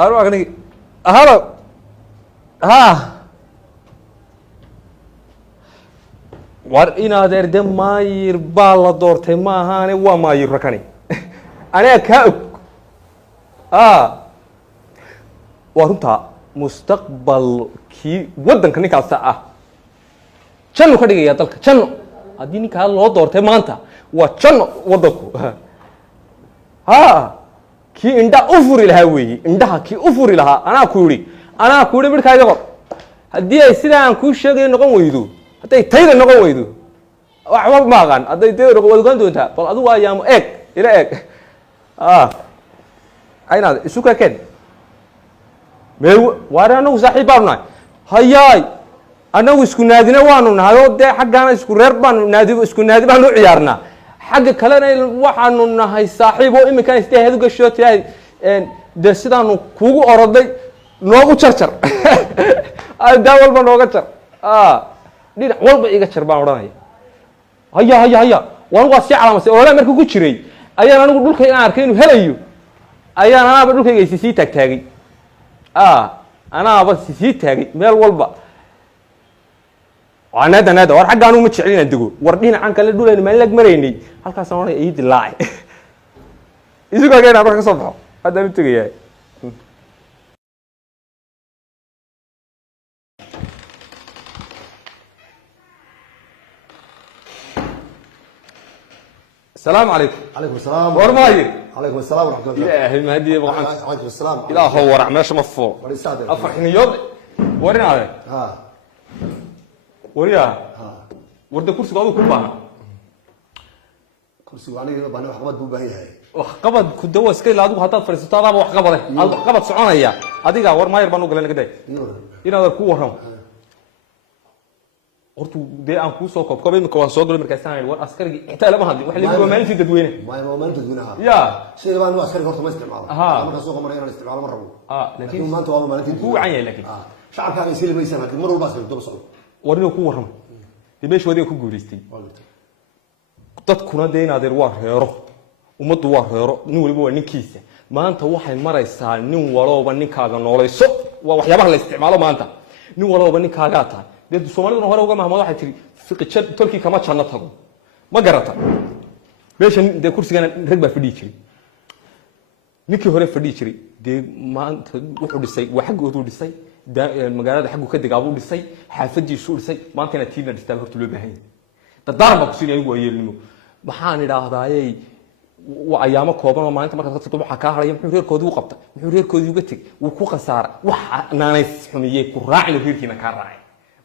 أروح أغني هلا ها وارئنا در دم ماير بالا دورتي ما هاني وما يركني أنا كأك وارنتا مستقبل كي ودن كني كاسة شنو خديجي يا تلك شنو أديني كهالله دورتي ما أنت وشنو ودكو كي إندا أفوري الهوي إندا كي أفوري لها أنا كوري بالكايدة قط هدي أيسيدا عن كل شيء نقوم ويدو حتى تيجي نقوم ويدو وعمر ما كان هدي تيجي نقوم ويدو كنتو أنت فالأدو أيام إلى أين هذا السوق كن ميو ورانا وزاحي بارنا هياي أنا ويسكن نادي نوانو هذا ده حق أنا يسكن ربان نادي ويسكن نادي بانو عيارنا حق كلنا وحنا نهاي صاحبه إما كان يستاهل قشوت هاي درسنا كوجو أرضي نوعو شرشر ده والله نوعو شرشر دي والله إيجا شربان ورانا هيا والله واسع على مسا ولا مركو كشري أيا أنا بقول كي أنا أركين هلايو أيا أنا بقول كي سيسي تاجي أنا بس سيسي تاجي مال والله نادا war xagga aanu ma jeclina digo war dhinacan kale dhuleen ma lag mareynay halkaas aan ay dilaacay isuga geena marka soo baxo hadda intu tagay السلام عليكم عليكم السلام ورماير عليكم السلام ورحمه الله يا مهدي ابو محمد عليكم السلام الى هو ورع ماشي مفو افرحنيود ورينا هذا وريا ورد كرسي قاضي كل بانا كرسي وعني بانا وحقبض بو باهي هاي وحقبض كدوا اسكي لا ادو حتى فريستادا وحقبضه وحقبض سكونيا اديغا ور ماير بانو غلن كداي ina ku waran hortu de aan ku soo koobkoobay imika waan soo galay markaasaan war askarigi inta lama hadlin wax lagu maalintii dadweyne ma maalintii dadweynaha ya sida baan askariga horta ma isticmaalo marka soo qabanay inaan isticmaalo ma rabo laakiin maanta waa maalintii ku wacan yahay laakiin shacabka ay silay baysan hadii mar walba askariga daba socdo warina ku waran dibeesh wadiga ku guuleystay dadkuna de inaadeer waa reero umadu waa reero nin waliba waa ninkiisa maanta waxay maraysaa nin walooba ninkaaga noolayso waa waxyaabaha la isticmaalo maanta nin walooba ninkaaga tahay dad Soomaalidu hore uga mahmad waxay tiri fiqicad tolki kama janna tago ma garata meeshan de kursigan rag baa fadhii jiray ninkii hore fadhii jiray de maanta wuxuu dhisay waxagoodu dhisay magaalada xaggu ka degaabuu dhisay xaafadiisu dhisay maantana tiina dhistaa horta loo baahan yahay dadaalma ku siinay ugu yeelnimo waxaan idhaahdayay waa ayaamo kooban oo maalinta marka dadka waxa ka haray muxuu reerkoodii u qabtay muxuu reerkoodii uga tag wuu ku khasaaray waxa naanays xumiyay ku raacin reerkiina ka raacay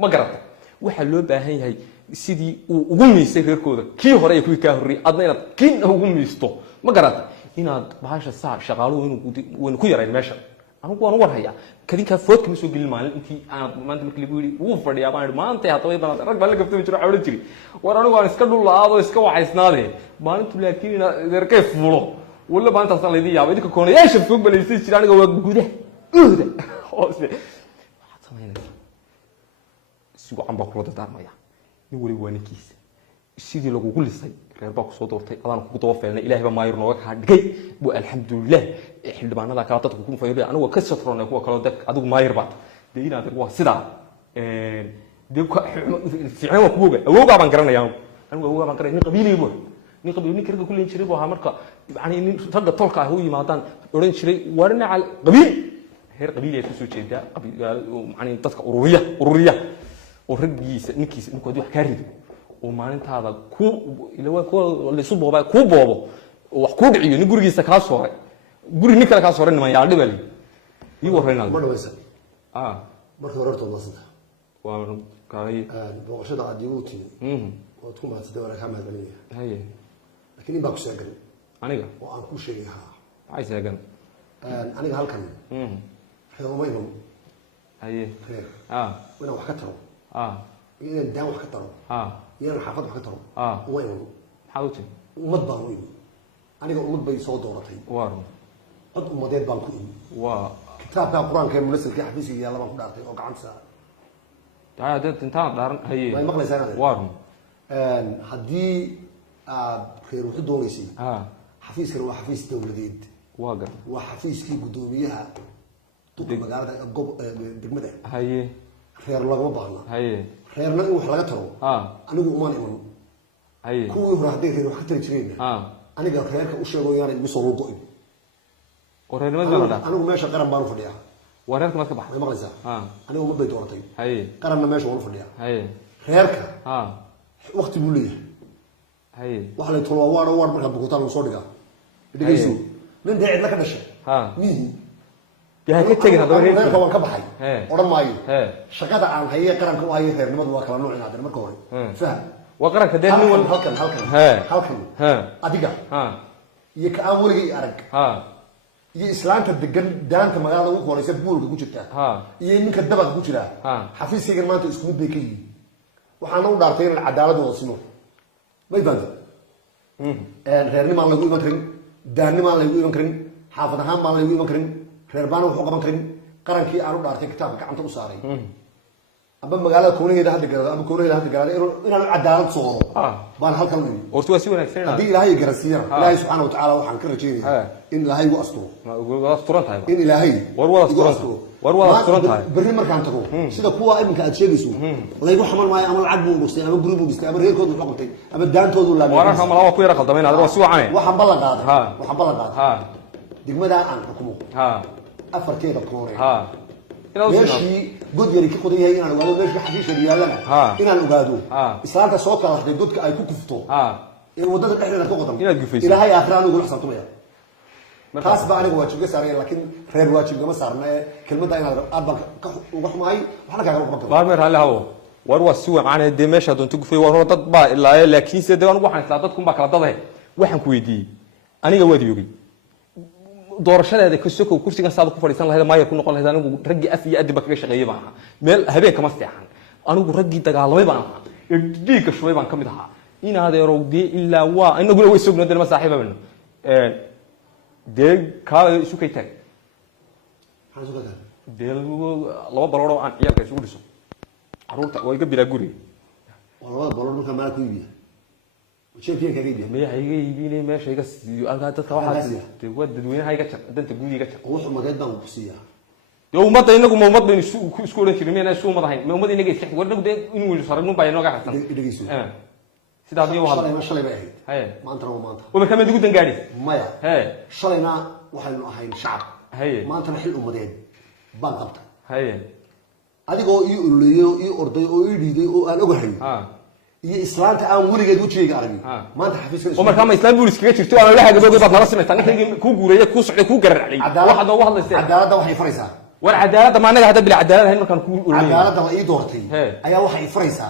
ma garata waxa loo baahan yahay sidii uu ugu miisay reerkooda kii hore ay ku ka horri adna inaad kin ugu miisto ma garata inaad bahasha saa shaqaaluhu inuu ku yaray meesha anigu waan warhaya kadinka foodka ma soo gelin maalin intii aan maanta markii lagu yiri uu fadhiyaa baan maanta haddaba baan rag baa la gaftay jiro xawlan jiri war anigu waan iska dhulaado iska waxaysnaade maalintu laakiin ina reerkay fuulo wala maanta san leedii yaabay idinka koonayaasha fog baleysay jira aniga waa gudaha hoose waxa sameynay si wacan baa kula darmaya nin wali waa ninkiisa sidii lagu gulisay reer baa ku soo doortay adaan ku daba feelnay ilaahay baa maayir nooga ka dhigay bu alxamdulillah xildhibaanada kala dadku ku fayray anigu ka safroonay kuwa kala dad adigu maayir baa deeyina waa sida de fiicna waa kuuga awooga baan garanayaa anigu awooga baan garanay qabiiliga nin qabiilni kirga kulleen jiray buu ahaa marka yani nin ragga tolka ah u yimaadaan oran jiray warna cal qabiil heer qabiil ay ku soo jeedaa qabiil yani dadka ururiya oo raggiisa ninkiisa ninku wax ka rido oo maalintaada ku ilaa ku la soo boobay ku boobo wax ku dhiciyo nin gurigiisa ka soo ray guri nin kale ka soo ray niman yaa dhibali ii warayna ma dhawaysan marka hore horta wasanta waa kaay booqashada adiibuti oo ku maasada wala ka maadaniya haye laakiin in baa ku sheegay aniga oo aan ku sheegay ay sheegan aniga halkan xeemayno haye wana wax ka taro inaan daan wax ka taro inaan xaafad wax ka taro way wado xawti ummad baan u imi aniga ummad bay soo dooratay waar cod ummadeed baan ku imi waa kitaabka quraanka ee munasalka xafiiska yaala baan ku dhaartay oo gacanta taa dad intaan dhaaran haye way maqlaysaa waar haddii aad reer wuxuu doonaysay xafiiskana waa xafiis dowladeed waa gar waa xafiiskii gudoomiyaha duqa magaalada gob degmada haye reer lagama baahna haye reerna in wax laga taro anigu umaan iman haye kuwii hore hadday reer wax ka tari jireen aniga reerka u sheego yaanay igu soo go'in reernimada anigu meesha qaran baan u fadhiyaa wareerka ma ka baxay ma maqlaysaa anigu ma bay dooratay haye qaranna meesha waan u fadhiyaa haye reerka waqti buu leeyahay haye wax la tolo waar marka bukutaan soo dhigaa dhigayso nin deecid la ka dhashay mihi yaa ka tagin hadaba reerka waan ka baxay oran maayo shaqada aan hayay qaranka u hayay reernimadu waa kala nooc inaad marka hore faham waa qaranka deedni wal halkan adiga iyo ka aan weligay arag iyo islaanta degan daanta magaalada ugu horeysa buulka ku jirta iyo ninka dabaq ku jira xafiiskayga maanta isku mid bay ka yihiin waxaan u dhaartay in cadaalad wada sino may banta reernimaan lagu iman karin daannimaan lagu iman karin xaafad ahaan baan lagu iman karin reer baan wuxuu qaban karin qarankii aan u dhaartay kitaabka gacanta u saaray aba magaalada koonaheeda hadda galada ama koonaheeda hadda galada inaan cadaalad soo baan halkan u yimi oo si wanaagsan haddii ilaahay garansiiyana ilaahay subxaana watacaala waxaan ka rajaynayaa in ilaahay igu asturo in ilaahay war wada asturan tahay berri markaan tago sida kuwa iminka aad sheegayso laygu xamal maayo ama lacag buu dhustay ama guri buu dhistay ama reerkoodu wuxuu qabtay ama daantoodu laamay wararka malaha ku yara qaldameen adoo si wacan waxaan ballan qaaday degmada aan xukumo afarteeda koore meeshii god yari ka qodan yahay inaan ogaado meeshii xafiisha yaalana inaan ogaado islaanta soo kala hadday godka ay ku kufto ee wadada dhexdeeda ka qodan ilaahay aakhira anigu la xisaabtamaya taas baa aniga waajib ka saaraya laakiin reer waajib kama saarna ee kelmadda inaad aad baan uga xumahay waxna kaaga qaban karo baarmeer hal hawo war waa si wacan de meesha doonto gufay war dad baa ilaa laakiin sida anigu waxaan isla dadku baa kala dadahay waxaan ku weydiiyay aniga waad yogay doorashadeeda ka soo kursigan saad ku fadhiisan lahayd maayar ku noqon lahayd anigu raggi af iyo adib kaga shaqeeyay baan meel habeen kama seexan anigu raggi dagaalamay baan dhiig ka shubay baan kamid ahaa in adeerowdii ilaa waa inaguna way sugnaadeen ma saaxiibabna dee kaa isu kay tag dee laba balood oo aan ciyaalka isugu dhiso caruurta way ka bilaa guri labada balood markaa maal ku iibiya sheekiyay kaga iibiya meeyaha iga iibinay meesha iga siiyo alka dadka waxa waa dadweynaha iga jar danta gudiga jar wuxuu mageed baan ku siiyaa yow ummadda inagu ma ummad baynu isku oran jirin meena isku umad ahayn ma ummad inaga iska war nagu in wiil saraynu baa inooga xasan dhageyso sidaa adiga waxa shalay bay ahayd haye maanta maanta waba kama ugu dangaadhi maya haye shalayna waxaynu ahayn shacab haye maanta xil ummadeed baan qabta haye adigoo ii ululeeyo ii orday oo ii dhiiday oo aan ogahay iyo islaanta aan weligeed wajiga aragin maanta xafiiska oo markaa ma islaam booliis kaga jirto aan la hagaagay baad nala sameeyay ninka ku guureeyay ku socday ku garacay waxa doo hadlaysay cadaaladda waxay faraysaa war cadaaladda ma anaga hada bil cadaalad ahayn markaan ku ululeeyay cadaaladda la ii doortay ayaa waxay faraysaa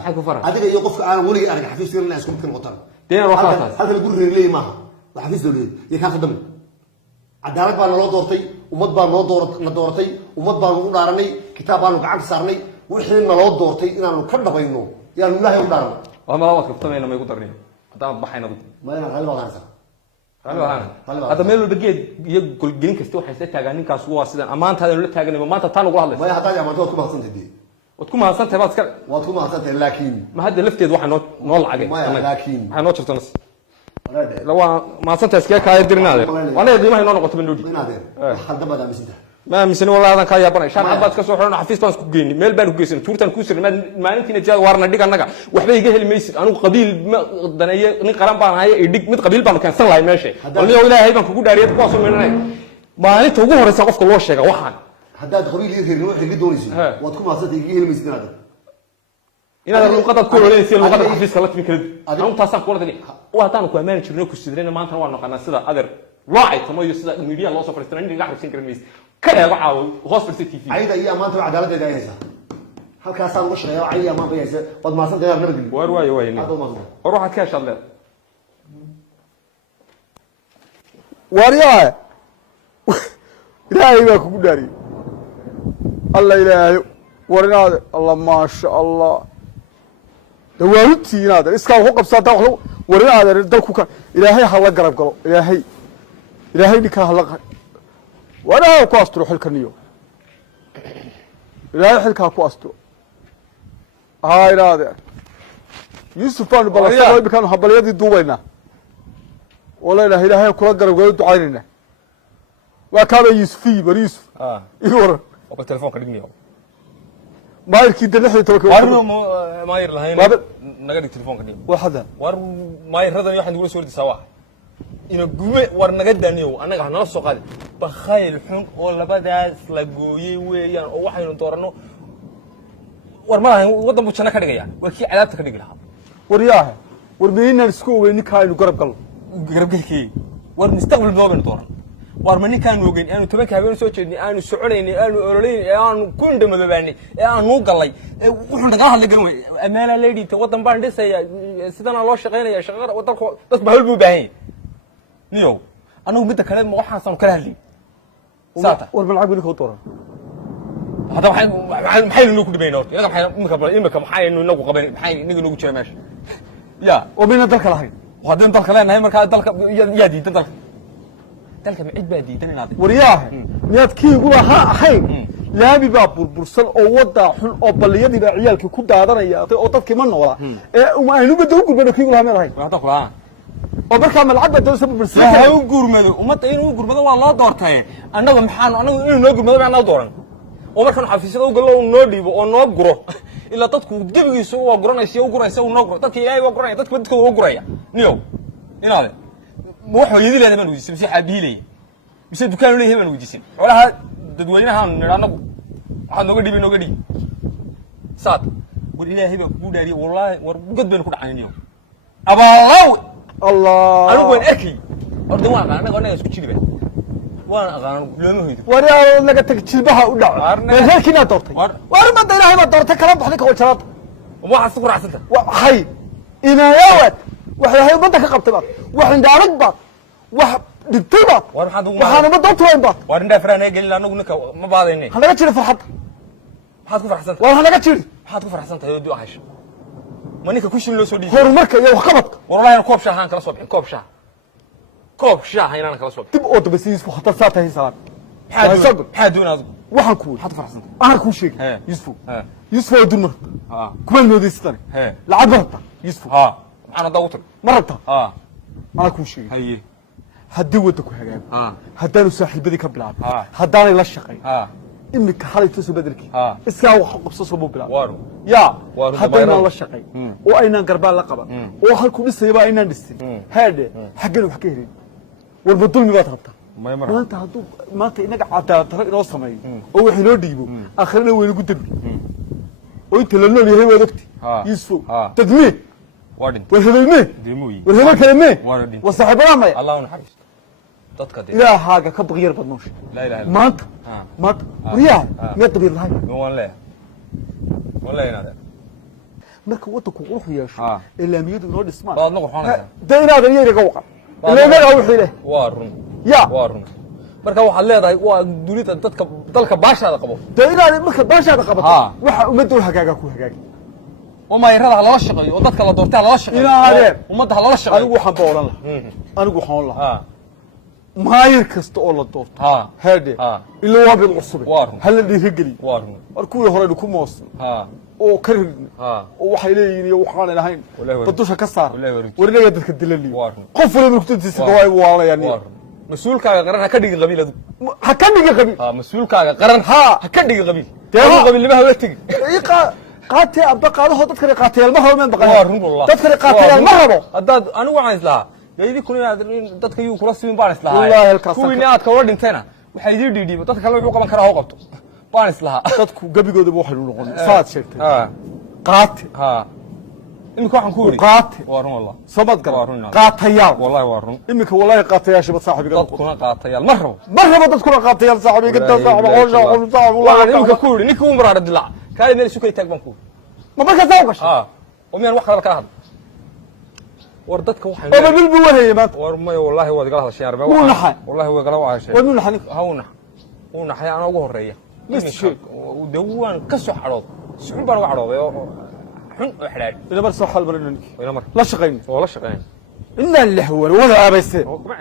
adiga iyo qofka aan weligeed arag xafiiska inay isku mid noqotaan deena waxaas halka lagu reerilay maaha waa xafiis dawladeed iyo ka qadam cadaalad baa loo doortay ummad baa noo dooratay ummad baa u dhaaranay kitaab baan gacanta saarnay wixii naloo doortay inaanu ka dhabayno yaanu ilaahay u dhaaranay وما وقت كفتمينا ما يقدرني هذا بحينا ضد ما أنا غالبا غانسا هذا ميلو بجيد يقول جرين كستو حيسة تاجانين كاسوا سيدان أمان هذا اللي تاجانين ما أنت تانو قال ما يحتاج أمان تو تكون أحسن تدي وتكون أحسن تبى تكر وتكون أحسن لكن ما هذا لفت يد واحد نول عجيب لكن هنوت شفت نص لو ما أحسن تسكير كايد درنا هذا وأنا يدي ما هنون قط من دودي من هذا خد بدا مسنته ما مسني والله هذا كايا بنا شان عباد كسر حرنا حفيز بس كوجيني ميل بان كوجيسن تورتان كوسر ما أنت نتجا وارنا ديك أنك وحبي يجي هالميس أنا قبيل ما دنيا نقرن بان هاي يديك مت قبيل بان كان سنلاي ماشي والله ولا هاي بان كوجو داريت قاسم مننا ما أنت توجه هرسا قف كل شيء واحد هذا قبيل يصير نوع اللي دوريسي وتكون أصلا يجي هالميس هذا إن هذا اللقطة كله لين يصير اللقطة حفيز خلت في كذا أنا متصل كورة دني وهتانو كمان تشرنو كوسيدرين ما أنت نوعنا قناة سدا أدر راعي تما يصير ميديا الله سوبر سترين اللي قاعد يصير كرميس كذا وعاو هوسبر سيتي في عيدا هي أمانة وعدالة جايزة هل كاسان مش غير عيا أمانة جايزة قد ما صدق نرجع وارواي وين أروح أكاش الله واريا إلهي ما كوداري الله إلهي ورنا الله ما شاء الله دوالتي هذا إسكا هو قبصات داخله ورنا هذا دلكو كان إلهي هلا قرب قالوا إلهي نكاه هلا وأنا كو أسترو حلك النيو إلهي حلكها كو أسترو هاي هذا يوسف فان بلا كانوا هبليات دوبينا ولا إلهي كل قرب قالوا دعينا وكان يوسفي بريس يورن oo telefoonka dhigniyo maayirkii dalixda tobanka war maayir lahayn naga dhig telefoonka dhig waxada war maayiradan waxaan ugu soo hordisaa waa ina gume war naga daaniyo anaga nala soo qaadi bakhayl xun oo labadaas la gooyay weeyaan oo waxaynu doorano war ma lahayn wadan buu jana ka dhigaya waa kii cadaabta ka dhigi lahaa wariyaaha war meeyna isku ogeyn ninkaaynu garab gal garabgalkii war mustaqbal dooban dooran war ma ninkaan ogeyn aanu tobanka habeen soo jeednay aanu soconaynay aanu ololeyn aanu ku ndamadobaanay aanu galay wuxuu naga hadlay garan way amaala leedita wadan baan dhisaya sidana loo shaqeynaya shaqada wadanka dadku bahal buu baahan niyo anagu mid kale ma waxaan kala hadlay saata war balcag wili ka dooran hada maxay inuu ku dhibayno iyaga imika maxay inagu qaban maxay inagu jira meesha ya oo mina dalka lahayn hadaan dalka leenahay marka dalka yaa diidan dalka mid baa diidan inaad wariyaaha miyaad kii ugu lahaa ahayn laami baa burbursan oo wada xun oo baliyadii baa ciyaalkii ku daadanaya oo dadkii ma noola ee aynu bada u gurmado kii ugu lahaa meelahay waxa kula oo markaa malcad baa dawladda burbursan waxa uu gurmado umada inuu gurmado waa loo doortay anagu maxaan anagu inuu noo gurmado baan noo dooran oo markaan xafiisyada u galo noo dhiibo oo noo guro ila dadku gabigiisu waa guranaysa oo guraysa oo noo guro dadka ilaahay waa guranaya dadka dadkooda waa guraya niyo inaade wuxuu yidhi leedahay wajisay si xabiilay bise dukaan leeyahay baan wajisay walaha dadweynaha niraanagu waxa nooga dhibi saad war ilaahay baa ku dhaariyo wallahi war god baan ku dhacayniyo abalaw allah anigu waan arkay ordo waan anaga isku jiliba waan aqaan looma hoydo wariyaaha laga tag jilbaha u dhaco reerkiina doortay war ma ilaahay ma doortay kala baxday ka wajaraad waxa ku raacsanta waxay inaayad waxay umada ka qabtay baad wax indhaarag baad wax dhibtay baad waxaan umada doortay baad war indha faraan ay galin anagu ninka ma baadayne hanaga jira farxad maxaad ku farxsantahay war hanaga jiri maxaad ku farxsantahay oo ahaysh ma ninka ku shil loo soo dhiibay horumarka iyo wax qabadka wallahi koob shaahan kala soo bixin koob shaah inaan kala soo bixin dib oo dabasiis ku xataa saatahay salaam xaaduun adigu waxaan ku maxaad ku farxsantahay aan ku sheegay yusuf oo dumar kuma moodaysan lacag barta yusuf أنا ضوطر مرتا أنا كل شيء هي هدي ودك وحجاب هدانو ساحل بدي كبلاد هداني لا شقي إنك حالي تسو بدرك إسكاو حق بصوص أبو بلاد وارو يا هدانا لا شقي وأين قربان لقبا وهل كل لسه يبقى أين نستي هذا حقنا وحكيرين والبطول مبات غطا ما أنت هدو ما أنت إنك عتا ترى راسه ماي أو حلو ديبو آخرنا وين قدر وأنت لنا اللي هي ودكتي يسفو تدمير وارد والهذا ديموي والهذا كلمه وارد وصاحبنا ما الله ينحرس تذكر لا حاجه كبغير بدنوش لا اله الا ما انت ما انت ريال ما تبير لهاي والله ينادى marka wadku qurux yeesho ilaamiyadu inoo dhismaan baad nagu xonaysa deynada yeeriga waqa ilaamiyada wixii leh waa run ya waa run marka waxaad leedahay waa dunida dadka dalka baashaada qabo deynada marka baashaada qabato waxa umadu hagaaga ku hagaagi وما يرضى على وشقي ودك لا دورتي على وشقي إلى هذا ومدها على وشقي أنا وحن بقول الله أنا وحن الله ما يركست أول الدورت هذا اللي هو بالعصبة هل اللي هجري أركوه هراء لكم موصل أو كرر أو حيلين وحنا لهين بدوش كسر ولا يدك الدليل قفل من كتب تسقواي والله يعني مسؤول كاغا هكدغ قبيل هكدغ قبيل مسؤول كاغا قرن هكدغ قبيل قبيل لما هوتي قاتي أبقى هذا تذكر قاتي المهرب من بقى تذكر قاتي المهرب هذا أنا وعايز لها يدي كلنا تذكر يو كلاس من بارس لها والله الكاس كويني عاد كورد انتنا وحيدي دي تذكر لو يقوم كره هو قبته بارس لها تذكر قبل جود بوحل ونقول صاد شركة قاتي إنك واحد كوري قاتي وارون والله صمد قرار قاتيال والله وارون إنك والله قاتيال شبت صاحبي تذكر قاتيال مرة تذكر قاتيال صاحبي قلت صاحبي عوجة صاحبي والله إنك كوري نيك عمر على الدلع كاي مالي سكري تاك بنكور ما بقى زوجش ومين واحد لك هذا وردتك واحد أنا بالبوهية ما ورمي والله هو ذكر هذا الشيء أربعة والله هو قالوا على شيء ونون حنك هون حياة أنا وهو الرية مش شيء ودوان كسر حرض سحب بروح حرض حن وحلال إذا بس صح البرنامج ولا مرة لا شقين ولا شقين إن اللي هو ولا أبيسين هو كم